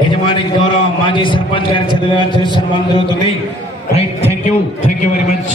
యజమాని గౌరవ మాజీ సర్పంచ్ గారి చదువు సన్మానం జరుగుతుంది right thank you thank you very much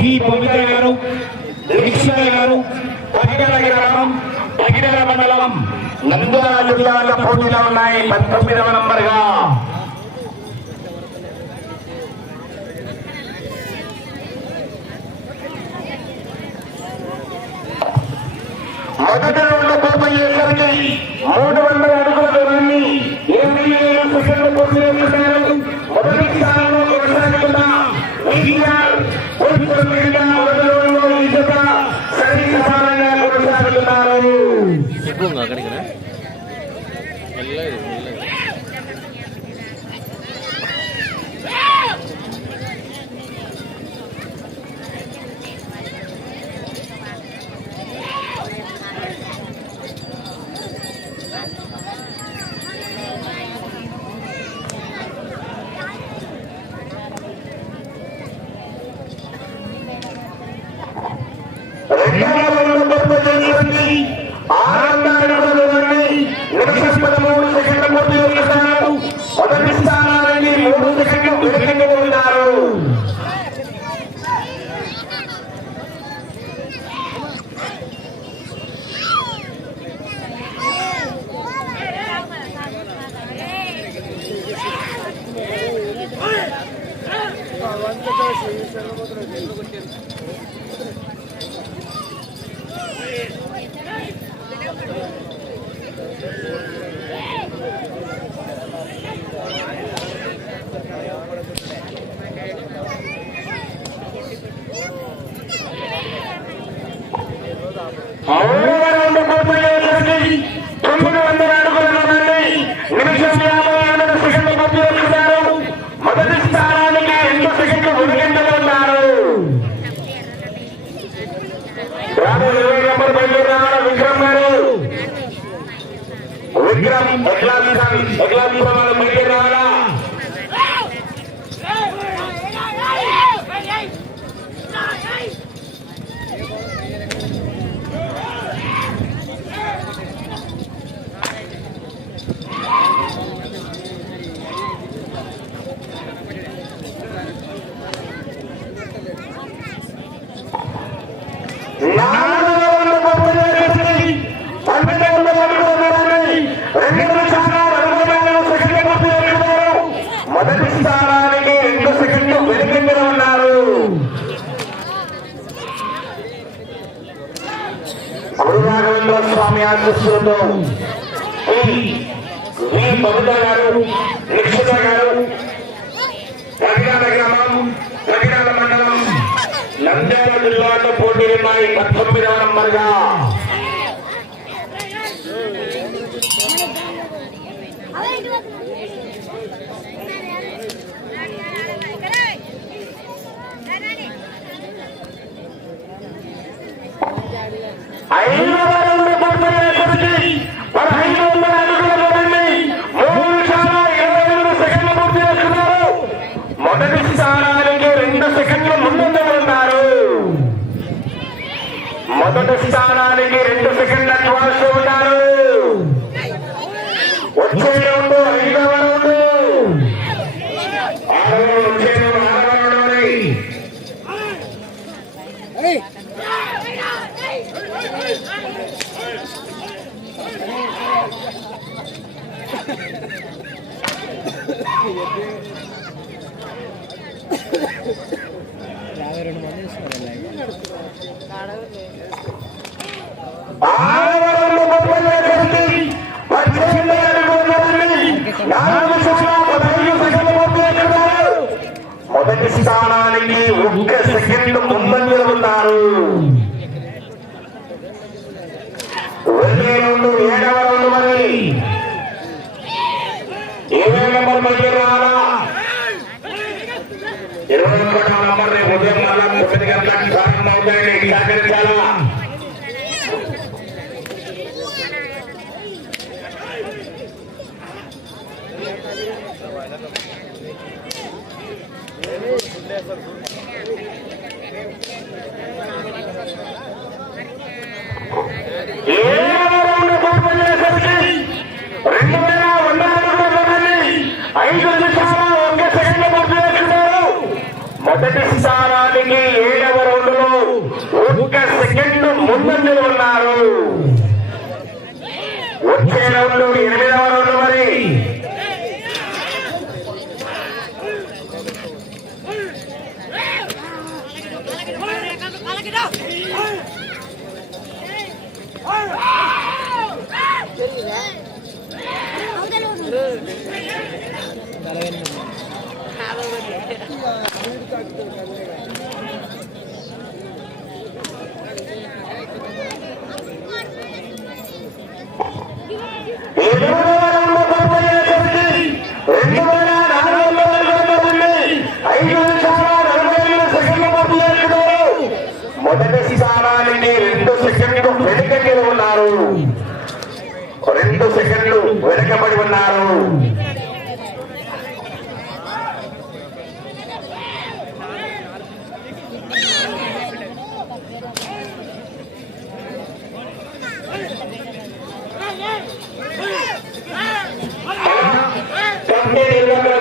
ఈ పవిత్ర గారు దీక్షిత గారు పగిడల గ్రామం పగిడల మండలం నంద్యాల జిల్లాల పోటీలో ఉన్నాయి పంతొమ్మిదవ నంబర్గా. మొదటి రెండు పూర్తయ్యేసరికి మూడు వందల అడుగుల దూరాన్ని ఎనిమిది ఏడు సెకండ్లు పూర్తి చేస్తున్నారు మొదటి స్థానంలో కొనసాగుతున్న విజయాల్ పుష్ప మీడియా మొదటిలో ఈ జత స్వామి ఆశిస్తుతో వి బబుత గారు నిక్షిత గారు రవిరాల గ్రామం రవిరాల మండలం నంద్యాల జిల్లాలో పోటీ ఉన్నాయి పంతొమ్మిదవ నంబర్గా Ready? ఐదవ రౌండ్ పూర్తయ్యేసరికి పదహైదు వందల అడుగుల దూరాన్ని మూడు నిమిషాల ఇరవై ఎనిమిది సెకండ్లు పూర్తి చేస్తున్నారు మొదటి స్థానానికి రెండు సెకండ్లు ముందంజలో ఉన్నారు మొదటి స్థానానికి రెండు సెకండ్ల అడ్వాన్స్ ఉన్నారు వచ్చే రౌండ్ ఐదవ రౌండ్ ఆరవ రౌండ్ వచ్చే రౌండ్ ఆరవ రౌండ్ యాభై రెండు మంది ఇస్తున్నారు మొదటి స్థానానికి ఒక్క సెకండ్ ముందంజలు ఉన్నారు. ఏడవ రెండు ఏడవ మరి. నెంబర్ మధ్య రావాలా ఇరవై ఒకటో నంబర్ రేపు ఉదయం మళ్ళా తొమ్మిది గంటలకు ప్రారంభం అవుతాయండి సహకరించాలా ఏడవ రౌండ్ పూర్తయ్యేసరికి రెండు వేల వంద అడుగుల దూరాన్ని ఐదు నిమిషాల ఒక్క సెకండ్లు పూర్తి చేస్తున్నారు మొదటి స్థానానికి ఏడవ రౌండ్లో ఒక్క సెకండ్ ముందంజలు ఉన్నారు వచ్చే రౌండ్ ఎనిమిదవ రౌండ్ మరి నలభై ఎనిమిది ఎనిమిదవ రౌండ్ పూర్తయ్యేసరికి రెండు వేల నాలుగు వందల అడుగుల దూరాన్ని ఐదు నిమిషాల నలభై ఎనిమిది సెకండ్లు పూర్తి చేస్తున్నారు మొదటి స్థానానికి రెండు సెకండ్లు వెనుకకి ఉన్నారు రెండు సెకండ్లు వెనకబడి ఉన్నారు.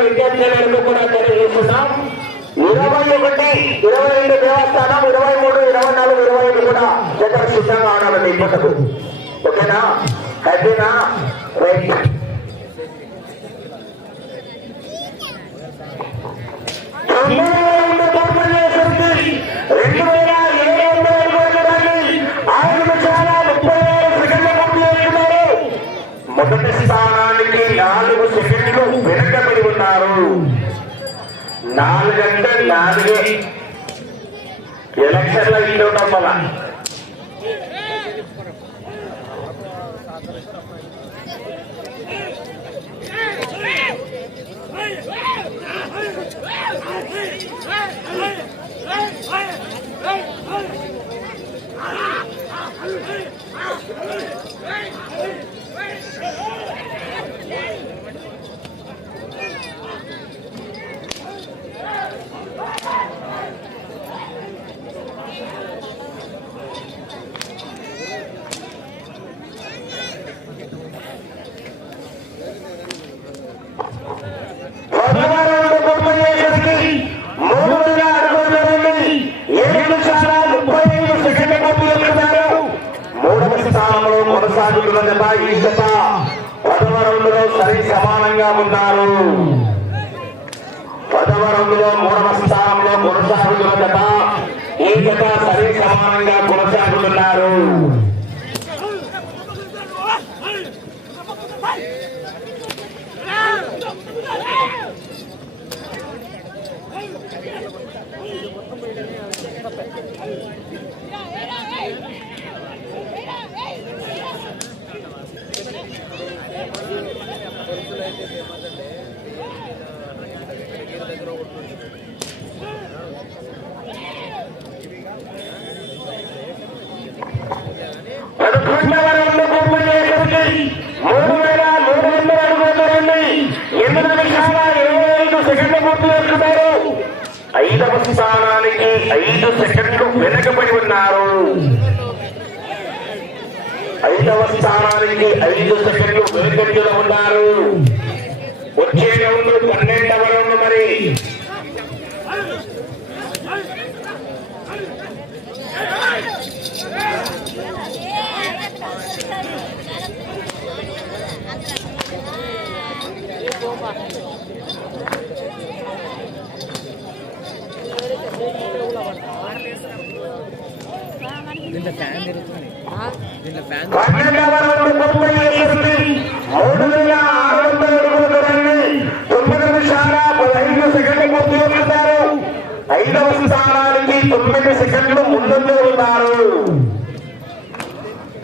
విద్యార్థులకు కూడా తెలియజేస్తున్నాం. ఇరవై ఒకటి ఇరవై రెండు దేవస్థానం ఇరవై మూడు ఇరవై నాలుగు ఇరవై ఐదు కూడా జగన్ సిద్ధంగా ఉండాలండి ఇప్పటికు. ఓకేనా? హ్యాపీనా నాలుగంటే నాలుగే. ఎలక్షన్ల ఇల్లు ఉండడం వల్ల. జత ప్రథమ రౌండ్లో సరి సమానంగా ఉన్నారు ప్రథమ రౌండ్లో మూడవ స్థానంలో కొనసాగుతున్న జత ఈ జత సరి సమానంగా కొనసాగుతున్నారు. Thank. ఐదు సెకండ్లు వెనకబడి ఉన్నారు ఐదవ స్థానానికి ఐదు సెకండ్లు వెనుకంజలో ఉన్నారు వచ్చే రౌండ్ పన్నెండవ రౌండ్ మరి Thank you తిరుగుతుంది దీంట్లో ఫ్యాన్ పన్నెండవ రౌండ్ పూర్తి చేసింది మూడు వేల ఆరు వందల అడుగుల దూరాన్ని తొమ్మిది నిమిషాల పదహైదు సెకండ్లు పూర్తి చేసుకున్నారు ఐదవ స్థానానికి తొమ్మిది సెకండ్లు ముందంజలో ఉన్నారు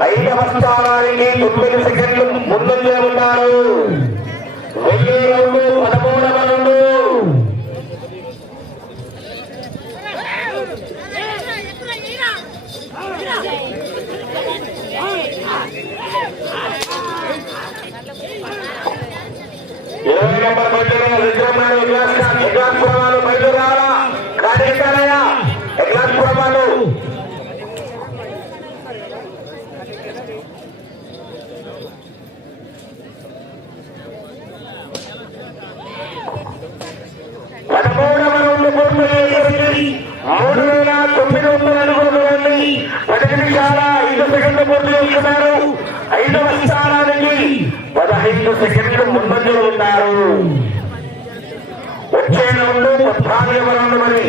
ఐదవ స్థానానికి తొమ్మిది సెకండ్లు ముందంజలో ఉన్నారు వెయ్యి రెండు పదమూడవ రెండు మూడు వేల తొమ్మిది వందల అడుగుల దూరాన్ని పది నిమిషాల ఐదు సెకండ్లు పూర్తి చేసుకున్నారు ఐదవ స్థానానికి పదహైదు సెకండ్లు ముందంజలో ఉన్నారు. వచ్చే రౌండ్ మరి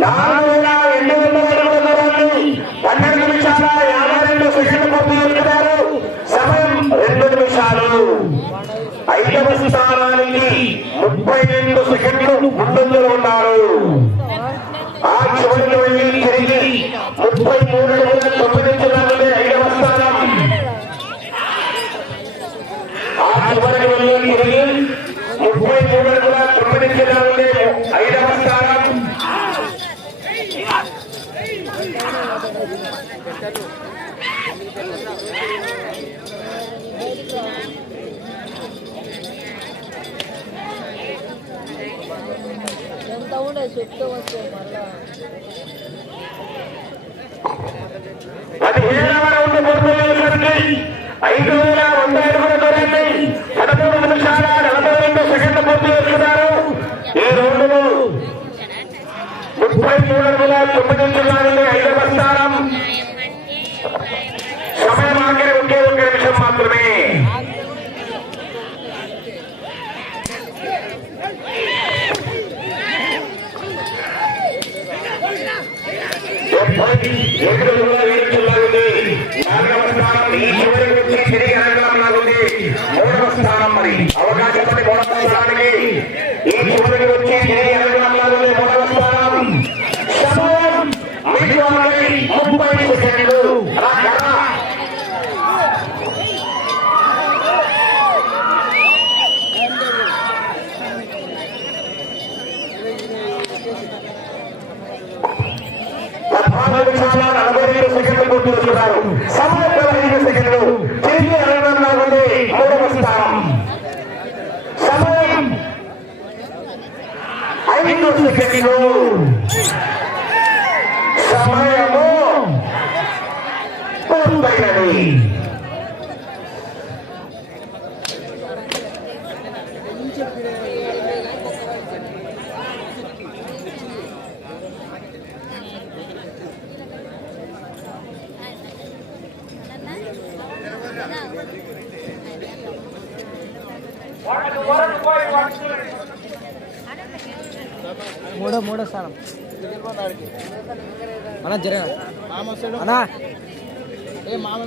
నాలుగు వేల రెండు వందల అడుగుల దూరాన్ని పన్నెండు నిమిషాల యాభై రెండు సెకండ్లు పూర్తి చేస్తున్నారు సమయం రెండు నిమిషాలు ఐదవ స్థానానికి ముప్పై రెండు సెకండ్లు ముందంజలో ఉన్నారు ఆ చివరికి వెళ్ళి తిరిగి ముప్పై మూడు అడుగుల తొమ్మిది జిల్లాలే ఐదవ స్థానం. ఆ చివరికి వెళ్ళి తిరిగి ముప్పై మూడు అడుగుల తొమ్మిది జిల్లాలే ఐదవ స్థానం ఎంత చెప్తాడు చెప్తూ వస్తే మళ్ళా పదిహేడవ రౌండ్ పూర్తయ్యేసరికి ఐదు వేల వంద అడుగుల దూరాన్ని పదమూడు నిమిషాల నలభై రెండు సెకండ్లు పూర్తి చేస్తున్నారు ఈ రౌండ్లో ముప్పై మూడు అడుగుల తొమ్మిది నిమిషాల నుండి ఐదవ స్థానం. సమయం ఆఖరి ఒకే ఒక నిమిషం మాత్రమే డెబ్బై ఏడు వేల ఏడు జిల్లాలని నాలుగవ స్థానం ఈ చివరికి వచ్చి తిరిగి అనగలంలాగుంది మూడవ స్థానం మరి అవకాశం పడి మూడవ స్థానానికి ఈ చివరికి వచ్చి తిరిగి అనగలంలాగుంది మూడవ స్థానం సమయం మీకు అరవై ముప్పై సెకండ్లు రా, రా. పద్నాలుగు నిమిషాల నలభై రెండు సెకండ్లు పూర్తి చేస్తున్నారు సమయం పదహైదు సెకండ్లు తిరిగి అనగలంలాగుంది మూడవ స్థానం సమయం ఐదు సెకండ్లు సమయము పూర్తయినది మూడో మూడో స్థానం. అన్నా జర అన్నా. ఏ మామ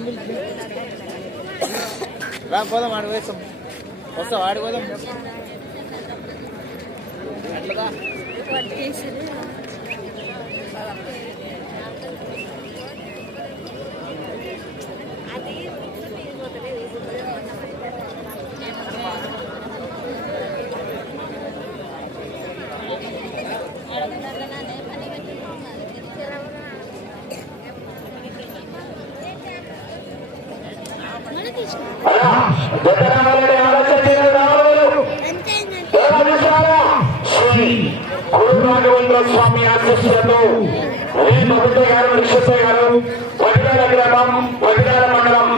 రా పోదాం ఆడి వస్తాం వస్తా ทุกวั ఆశీస్సులతో శ్రీ ప్రభుత్వ గారు నిశ్చిత గారు పగిడాల గ్రామం పగిడాల మండలం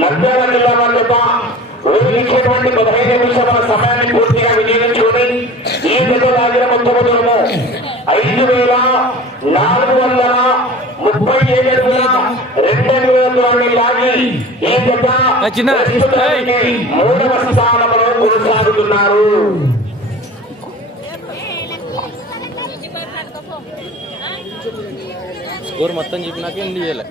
నంద్యాల జిల్లా పదహైదు నిమిషాల సమయాన్ని పూర్తిగా వినియోగించుకుని ఈ లాగిన మొత్తము దూరము ఐదు వేల నాలుగు వందల ముప్పై ఏడు రెండు అడుగుల దూరాన్ని లాగి ఈ ప్రస్తుతానికి మూడవ స్థానంలో కొనసాగుతున్నారు. ఊరు మొత్తం చెప్పినాక ఎండ్ చేయలే.